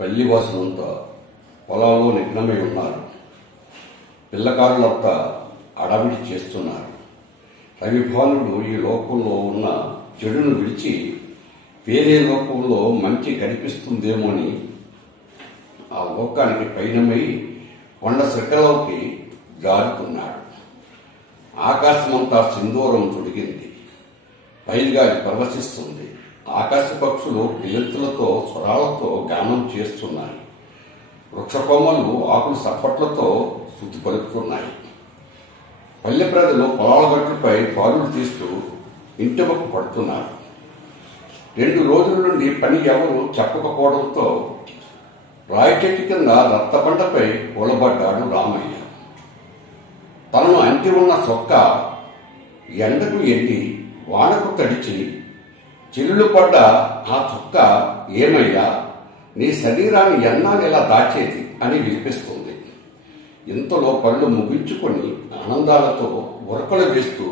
పల్లివాసులంతా పొలాల్లో నిఘ్నమై ఉన్నారు. పిల్లకారులంతా అడవిడి చేస్తున్నారు. రవిభానుడు ఈ లోకంలో ఉన్న చెడును విడిచి వేరే లోకంలో మంచి కనిపిస్తుందేమోని ఆ లోకానికి పయనమై కొండ శిఖరంలోకి జారుతున్నాడు. ఆకాశమంతా సింధూరం తొడిగింది. పైగాలి ప్రవశిస్తుంది. ఆకాశ పక్షులు పిల్లెత్తులతో స్వరాలతో గానం చేస్తున్నాయి. వృక్షకొమ్మలు ఆకులు సప్పట్లతో శుద్ధి పలుకుతున్నాయి. పల్లె ప్రజలు పొలాల గట్టుపై పారులు తీస్తూ ఇంటిమకు పడుతున్నారు. 2 రోజుల నుండి పని ఎవరు చెప్పకపోవడంతో రాయి చెట్టు కింద రక్తపంటపై కూలబడ్డాడు రామయ్య. తనను అంటి ఉన్న చొక్క ఎండకు ఎండి వానకు తడిచి చిల్లులు పడ్డ ఆ చొక్క ఏమయ్యా, నీ శరీరాన్ని ఎన్నాళ్ళు ఇలా దాచేది అని వినిపిస్తుంది. ఇంతలో పళ్ళు ముగించుకొని ఆనందాలతో ఉరకలు వేస్తూ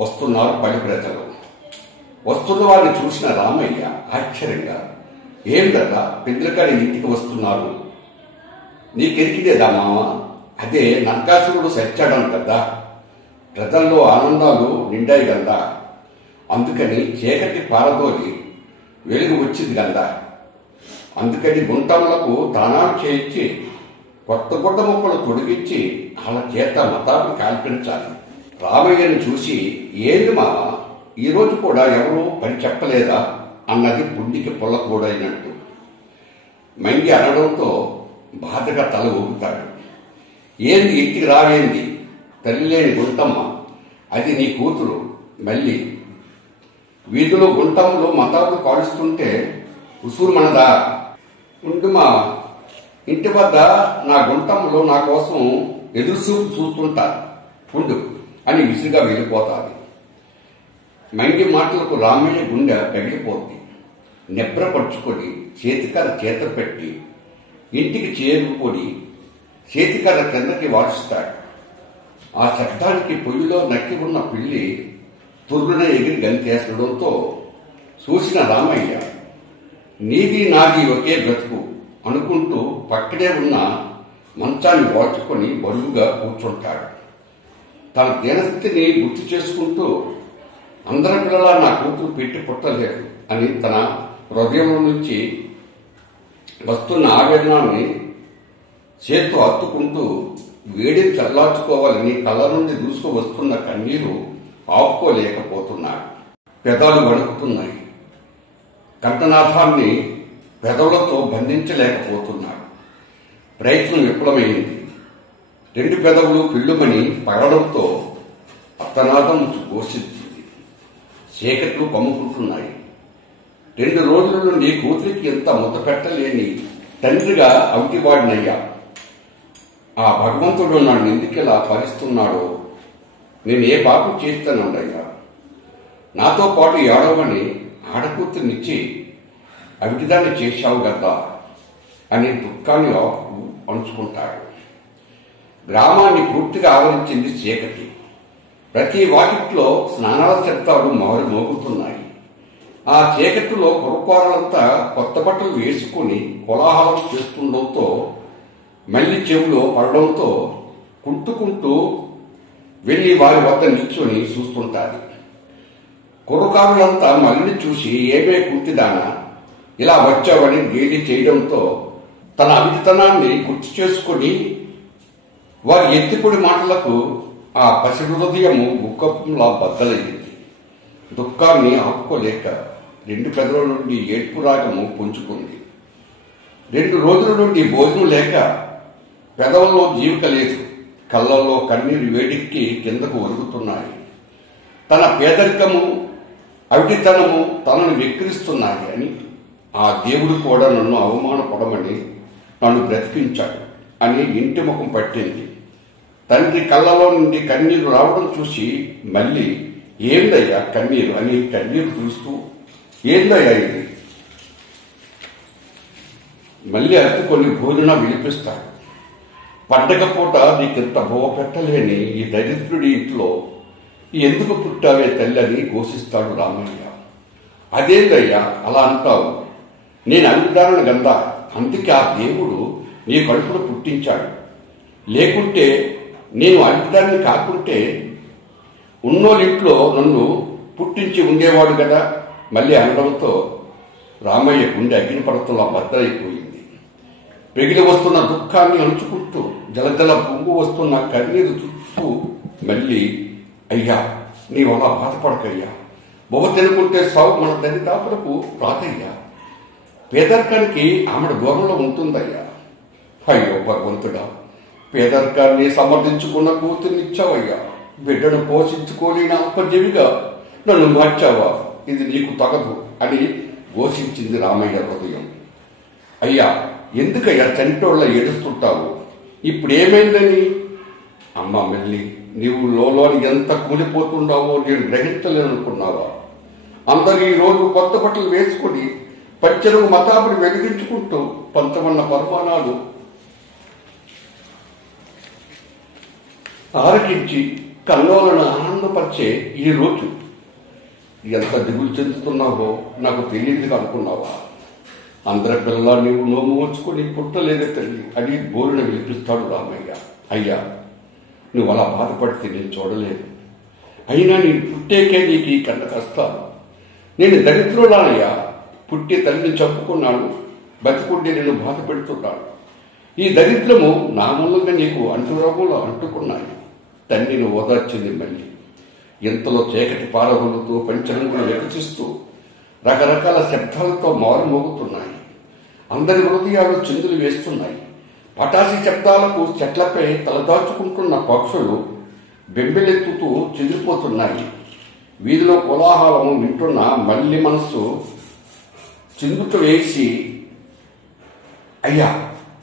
వస్తున్నారు పని ప్రజలు. వస్తున్న వారిని చూసిన రామయ్య ఆశ్చర్యంగా, ఏంటల్లా పెద్దలకాడి ఇంటికి వస్తున్నారు? నీకెరికిదేదా మామ? అదే నరకాసురుడు సచ్చాడంటదా. ప్రజల్లో ఆనందాలు నిండాయి గందా. అందుకని చీకటి పారదోలి వెలుగు వచ్చింది గందా. అందుకని గుంటములకు దానాలు చేయించి కొత్త గుడ్డ ముక్కలు తొడిగించి వాళ్ళ చేత మతాన్ని కాల్పించాలి. రామయ్యను చూసి, ఏంది మామ, ఈరోజు కూడా ఎవరూ పని చెప్పలేదా అన్నది పుండికి పొల్లకూడైనట్టు. మంగి అనడంతో బాధగా తల ఊపుతాడు. ఏంది ఇంటికి రావేంది? తల్లి లేని గుంటమ్మ, అది నీ కూతురు మళ్ళీ వీధిలో గుంటంలో మతాలు కాలుస్తుంటే ఉసూరు మనదా? ఉంటుమా, ఇంటి వద్ద నా గుంటంలో నా కోసం ఎదురుచూపు చూస్తుంటారు, ఉండు అని విసురుగా వెళ్ళిపోతాది. మంగి మాటలకు రామయ్య గుండె పెగిలిపోద్ది. నిబ్రపరుచుకొని చేతికర్ర చేత పెట్టి ఇంటికి చేరుకొని చేతికర్ర కిందకి వాడుస్తాడు. ఆ శబ్దానికి పొయ్యిలో నక్కి ఉన్న పిల్లి తుర్రున ఎగిరి గంతేసడంతో చూసిన రామయ్య, నీది నాది ఒకే బ్రతుకు అనుకుంటూ పక్కనే ఉన్న మంచాన్ని వాల్చుకొని బరువుగా కూర్చుంటాడు. తన దీనస్థితిని గుర్తు చేసుకుంటూ, అందరి పిల్లలా నా కూతురు పెట్టి పుట్టలేదు అని తన హృదయం నుంచి వస్తున్న ఆవేదనాన్ని చేత్తో హత్తుకుంటూ వేడిని చల్లార్చుకోవాలని కళ్ళ నుండి దూసుకు వస్తున్న కన్నీరు ఆపుకోలేకపోతున్నాడు. పెదాలు వణుకుతున్నాయి. కంఠనాథాన్ని పెదవులతో బంధించలేకపోతున్నాడు. ప్రయత్నం విఫలమైంది. 2 పెదవులు పిల్లుమని పగలడంతో అత్తనాదం ఘోషించింది. చీకట్లు కమ్ముకుంటున్నాయి. 2 రోజుల నుండి కూతురికి ఎంత ముద్ద పెట్టలేని తండ్రిగా అవిటివాడినయ్యా. ఆ భగవంతుడు నన్ను ఎందుకిలా భరిస్తున్నాడో, నేను ఏ పాపం చేస్తానండయ్యా. నాతో పాటు ఏడవని ఆడకూతుర్నిచ్చి అవిటిదాన్ని చేశావు కదా అని దుఃఖాన్ని పంచుకుంటాడు. గ్రామాన్ని పూర్తిగా ఆవరించింది చీకటి. ప్రతి వాకిట్లో స్నానాల శబ్దాలు మోగుతున్నాయి. ఆ చీకటిలో కుర్రకోరలంతా కొత్త బట్టలు వేసుకుని కోలాహలం చేస్తుండటంతో మళ్ళీ చెవులో పడడంతో కుంటుకుంటూ వెళ్లి వారి వద్ద నిల్చొని చూస్తుంటారు. కుర్రకారులంతా మళ్ళీ చూసి, ఏమే కుంటిదానా ఇలా వచ్చావని గేలి చేయడంతో తన అవిటితనాన్ని గుర్తు చేసుకుని వారి ఎత్తిపొడి మాటలకు ఆ పసి హృదయము గుక్కలా బద్దలయ్యింది. దుఃఖాన్ని ఆపుకోలేక 2 పెదవుల నుండి ఏడ్పు రాగము పుంజుకుంది. 2 రోజుల నుండి భోజనం లేక పెదవుల్లో జీవిక లేదు. కళ్ళల్లో కన్నీరు వేడెక్కి కిందకు ఒరుగుతున్నాయి. తన పేదరికము అవిటితనము తనను వెక్కిరిస్తున్నాయి అని ఆ దేవుడు కూడా నన్ను అవమానపడమని నన్ను బ్రతికించాడు అని ఇంటి ముఖం పట్టింది. తండ్రి కళ్ళలో నుండి కన్నీరు రావడం చూసి మళ్ళీ, ఏందయ్యా కన్నీరు అని కన్నీరు చూస్తూ, ఏందయ్యా ఇది? మళ్ళీ అత్తుకొని భోజనం వినిపిస్తాడు. పండగ పూట నీకింత బోవ పెట్టలేని ఈ దరిద్రుడి ఇంట్లో ఎందుకు పుట్టావే తల్లని ఘోషిస్తాడు రామయ్య. అదేందయ్యా అలా అంటావు? నేను అవిటిదానను గందా అందుకే ఆ దేవుడు నీ కడుపులో పుట్టించాడు. లేకుంటే నేను అడిగిదాన్ని కాకుంటే ఉన్నోళ్ళింట్లో నన్ను పుట్టించి ఉండేవాడు కదా. మళ్ళీ అనడంతో రామయ్య గుండె అగ్నిపర్వతంలో బద్దలైపోయింది. పెగిలి వస్తున్న దుఃఖాన్ని అణుచుకుంటూ జలజల పొంగు వస్తున్న కన్నీరు చూస్తూ మళ్ళీ, అయ్యా నీవు అలా బాధపడకయ్యా, బొమ్మ తినుకుంటే సాగు మన దరిదాపులకు రాదయ్యా, పేదరికానికి ఆమెడ దూరంలో ఉంటుందయ్యా. అయ్యో భగవంతుడా, పేదరికాన్ని సమర్థించుకున్న కూతుర్నిచ్చావయ్యా, బిడ్డను పోషించుకోలేని అల్పజీవిగా నన్ను మార్చావా, ఇది నీకు తగదు అని ఘోషించింది రామయ్య హృదయం. అయ్యా ఎందుకయ్యా చంటోళ్ళ ఏడుస్తుంటావు, ఇప్పుడేమైందని? అమ్మ మెల్లి, నీవు లోని ఎంత కూలిపోతుండావో నేను గ్రహించలేననుకున్నావా? అందరూ ఈ రోజు కొత్త బట్టలు వేసుకుని పచ్చరుగు మతాబుని వెలిగించుకుంటూ పంచవన్న పరమాణాలు ఆరగించి కల్లోలను ఆనందపరిచే ఈ రోజు ఎంత దిగులు చెందుతున్నావో నాకు తెలియదుగా అనుకున్నావా? అందరి పిల్ల నీవు నోము వచ్చుకొని పుట్టలేదే తల్లి అని బోరున విలిపిస్తాడు రామయ్య. అయ్యా నువ్వు అలా బాధపడితే నేను చూడలేదు, అయినా నేను పుట్టేకే నీకు ఈ కన్న కష్టాలు. నేను దరిద్రులానయ్యా, పుట్టి తల్లిని చంపుకున్నాను, బతికుంటే నేను బాధ పెడుతున్నాను. ఈ దరిద్రము నా మూలంగా నీకు అంటురోగంలో అంటుకున్నాయి. తండ్రిని ఓదార్చింది మళ్ళీ. ఇంతలో చీకటి పారగొలుతూ పంచరంగులు వికసిస్తూ రకరకాల శబ్దాలతో మారుమోగుతున్నాయి. అందరి హృదయాలు చిందులు వేస్తున్నాయి. పటాసి శబ్దాలకు చెట్లపై తలదాచుకుంటున్న పక్షులు బెంబెలెత్తుతూ చెదిరిపోతున్నాయి. వీధిలో కోలాహలము వింటున్న మళ్ళీ మనస్సు చిందుట వేసి, అయ్యా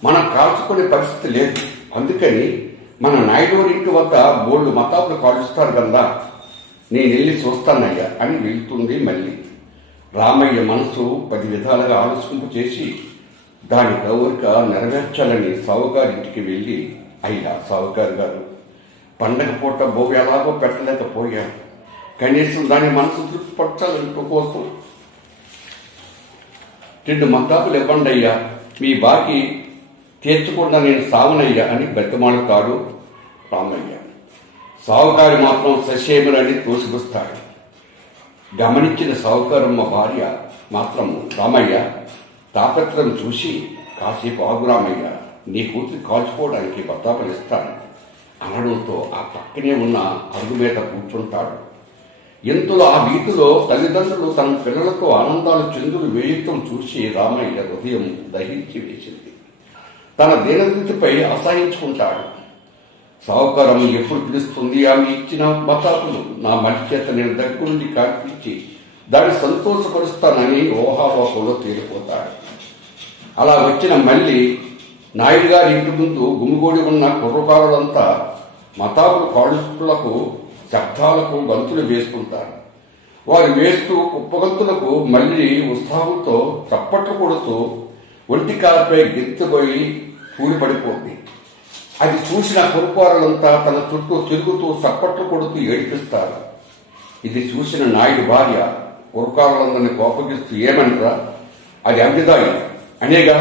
మనం కాల్చుకునే పరిస్థితి లేదు, అందుకని మన నాయుడోరింటి వద్ద బోళ్ళు మతాబులు కాలుస్తారు కదా, నేను వెళ్ళి చూస్తానయ్యా అని వెళ్తుంది మళ్ళీ. రామయ్య మనసు 10 విధాలుగా ఆలోచింపు చేసి దాని కోరిక నెరవేర్చాలని సావుగారింటికి వెళ్ళి, అయ్యా సావుగారు గారు, పండగ పూట బోవు ఎలాగో పెట్టలేకపోయాను, కనీసం దాని మనసు తృప్తిపరచాలంటూ కోసం 2 మతాబులు ఇవ్వండి అయ్యా, మీ బాకీ తీర్చకుండా నేను సావనయ్యా అని బతిమాలుతాడు రామయ్య. సావుకారి మాత్రం ససేములని తోసిపుస్తాడు. గమనించిన సావుకారమ్మ భార్య మాత్రం, రామయ్య తాపత్రం చూసి, కాసేపు ఆగు రామయ్య, నీ కూతురు కాల్చుకోవడానికి బత్తాపలు ఇస్తాను అనడంతో ఆ పక్కనే ఉన్న అరుగు మీద కూర్చుంటాడు. ఇంతలో ఆ వీధిలో తల్లిదండ్రులు తన పిల్లలతో ఆనందాలు చెందులు వేయటం చూసి రామయ్య హృదయం దహించి వేసింది. తన దీనస్థితిపై అసహించుకుంటాడు. సావుకారం ఎప్పుడు పిలుస్తుంది, ఆమె ఇచ్చిన బతాకులు నా మడి చేత నేను దగ్గర నుండి కాల్పించి దాన్ని సంతోషపరుస్తానని ఊహాలోకంలో తేలిపోతాడు. అలా వచ్చిన మళ్ళీ నాయుడు గారి ఇంటి ముందు గుమిగూడి ఉన్న కుర్రకారులంతా మతాబులు కాలుస్తులకు శబ్దాలకు గంతులు వేస్తుంటారు. వారు వేస్తూ కుప్పగంతులకు మళ్ళీ ఉత్సాహంతో చప్పట్లు కొడుతూ ఒంటికాలపై గెంతుపోయి కూలిపడిపోతుంది. అది చూసిన కుర్రకారులంతా తన చుట్టూ తిరుగుతూ చప్పట్లు కొడుతూ ఏడిపిస్తారు. ఇది చూసిన నాయుడు భార్య కుర్రకారులందరినీ కోపగిస్తూ, ఏమంటారా, అది అమ్మిదాయి అనేగా,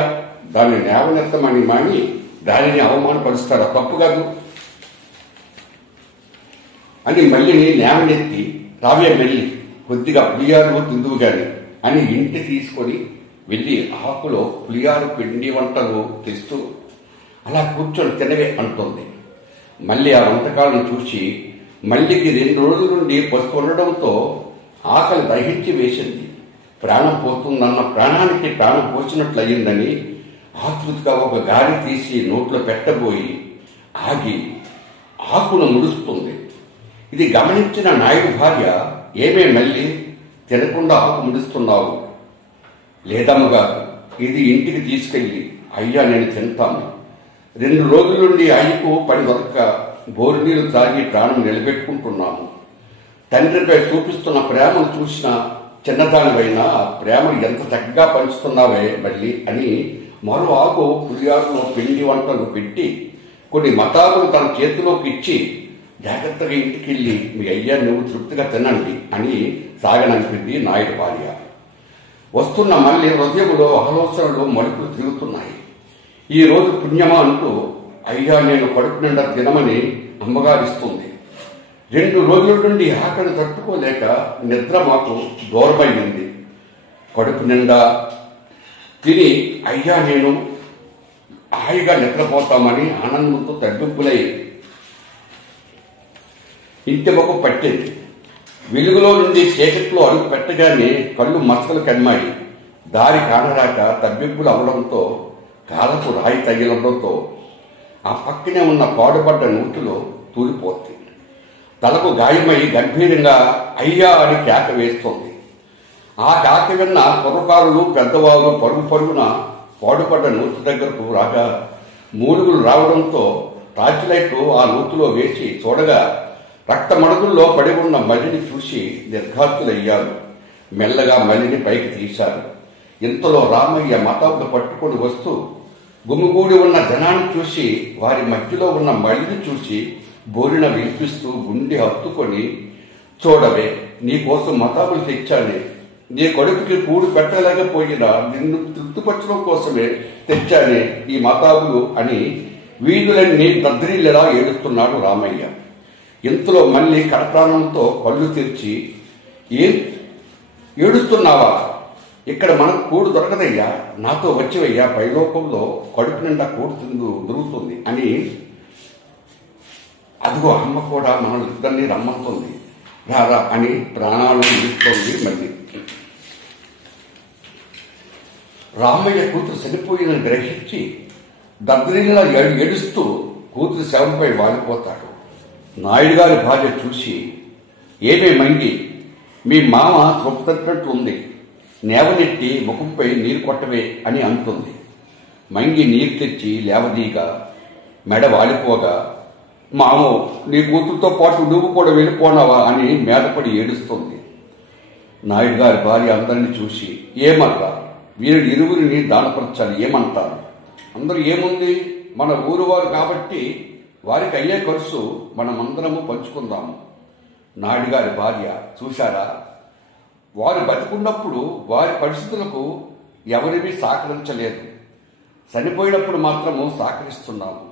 దాన్ని నేవనెత్తమని మాని దానిని అవమానపరుస్తారా, తప్పు కాదు అని మళ్ళీని నేవనెత్తి, రావే మెల్లి కొద్దిగా పులియారు తిందువు గాని అని ఇంటి తీసుకొని వెళ్ళి ఆకులో పులియారు పిండి వంటలు తెస్తూ అలా కూర్చొని తినవే అంటుంది. మళ్ళీ ఆ వంటకాలను చూసి మళ్ళీకి 2 రోజుల నుండి పసుపు ఉండడంతో ఆకలి దహించి వేసింది. ప్రాణం పోతుందన్న ప్రాణానికి ప్రాణం పోసినట్లయిందని ఆతృతగా ఒక గాలి తీసి నోట్లో పెట్టబోయి ఆగి ఆకును ముడుస్తుంది. ఇది గమనించిన నాయుడు భార్య, ఏమే మళ్ళీ తినకుండా ఆకు ముడుస్తున్నావు? లేదమ్మగారు, ఇది ఇంటికి తీసుకెళ్ళి అయ్యా నేను తింటాను. 2 రోజుల నుండి అయ్యకు పని దొరక్క బోరు నీళ్లు తాగి ప్రాణం నిలబెట్టుకుంటున్నాను. తండ్రిపై చూపిస్తున్న ప్రేమను చూసిన చిన్నదానివైనా ప్రేమను ఎంత చక్కగా పంచుతున్నావే మళ్ళీ అని మరో ఆకు పులియారులో పిండి వంటలు పెట్టి కొన్ని మతాలను తన చేతిలోకి ఇచ్చి, జాగ్రత్తగా ఇంటికెళ్ళి మీ అయ్యా నువ్వు తృప్తిగా తినండి అని సాగనంపింది నాయుడు భార్య. వస్తున్న మళ్ళీ హృదయంలో ఆలోచనలు మలుపులు తిరుగుతున్నాయి. ఈ రోజు పుణ్యమా అంటూ అయ్యా నేను కడుపు నిండా తినమని అమ్మగారిస్తుంది. 2 రోజుల నుండి ఆకలి తట్టుకోలేక నిద్ర మాకు దూరమైంది. కడుపు నిండా తిని అయ్యా నేను హాయిగా నిద్రపోతామని ఆనందంతో తగ్గింపులై ఇంటి ముఖం పట్టింది. వెలుగులో నుండి చీకట్లో అడుగు పెట్టగానే కళ్ళు మసకలు కమ్మాయి. దారి కానరాక తగ్గింపులు అవడంతో కాళ్ళకు రాయి తగిలడంతో ఆ పక్కనే ఉన్న పాడుపడ్డ నూతిలో తూలిపోతుంది. తలకు గాయమై గంభీరంగా అయ్యా అని కేక వేస్తోంది. ఆ కేక విన్న కుర్రకారులు పెద్దవాళ్ళు పరుగున పాడుపడ్డ నూతి దగ్గరకు రాగా మూలుగులు రావడంతో టార్చ్ లైట్ ఆ నూతిలో వేసి చూడగా రక్తమడుగుల్లో పడి ఉన్న మలిని చూసి నిర్ఘాతులయ్యారు. మెల్లగా మలిని పైకి తీశారు. ఇంతలో రామయ్య మతాబులు పట్టుకొని వస్తూ గుమిగూడి ఉన్న జనాన్ని చూసి వారి మధ్యలో ఉన్న మలిని చూసి బోరిన వినిపిస్తూ గుండె హత్తుకొని, చూడవే నీకోసం మతాబులు తెచ్చానే, నీ కొడుకుకి కూడు పెట్టలేకపోయినా నిన్ను తృప్తిపరచడం కోసమే తెచ్చానే ఈ మతాబులు అని వీధులన్నీ దద్రీలలా ఏడుస్తున్నాడు రామయ్య. ఇంతలో మళ్ళీ కడప్రాణంతో కళ్ళు తెరిచి, ఏం ఏడుస్తున్నావా? ఇక్కడ మనకు కూడు దొరకదయ్యా, నాతో వచ్చేవయ్యా, పైలోకంలో కడుపు నిండా కూడు దొరుకుతుంది అని. అదిగో అమ్మ కూడా మనల్ని ఇద్దరిని రమ్మంటుంది, రారా అని ప్రాణాలను ఇస్తోంది. మళ్ళీ రామయ్య కూతురు చనిపోయిందని గ్రహించి దద్రీలా ఏడుస్తూ కూతురు శవంపై వాలిపోతాడు. నాయుడు గారి భార్య చూసి, ఏమే మంగి, మీ మామ తృప్తట్టు ఉంది, నేవనెట్టి ముఖంపై నీరు కొట్టవే అని అంటుంది. మంగి నీరు తెచ్చి లేవదీగా మెడ వాలిపోగా, మామో నీ కూతురుతో పాటు నువ్వు కూడా వెళ్ళిపోనావా అని మేదపడి ఏడుస్తుంది. నాయుడు గారి భార్య అందరినీ చూసి, ఏమర్రా వీరిని ఇరువురిని దానపరచాలి, ఏమంటారు? అందరూ ఏముంది, మన ఊరు వారు కాబట్టి వారికి అయ్యే ఖర్చు మనమందరము పంచుకుందాము. నాయుడు గారి భార్య, చూశారా, వారు బతికున్నప్పుడు వారి పరిస్థితులకు ఎవరివి సహకరించలేదు, చనిపోయినప్పుడు మాత్రము సహకరిస్తున్నాము.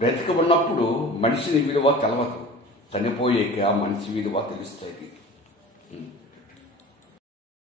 బ్రతికి ఉన్నప్పుడు మనిషిని విలువ తెలవదు, చనిపోయాక మనిషి విలువ తెలుస్తుంది.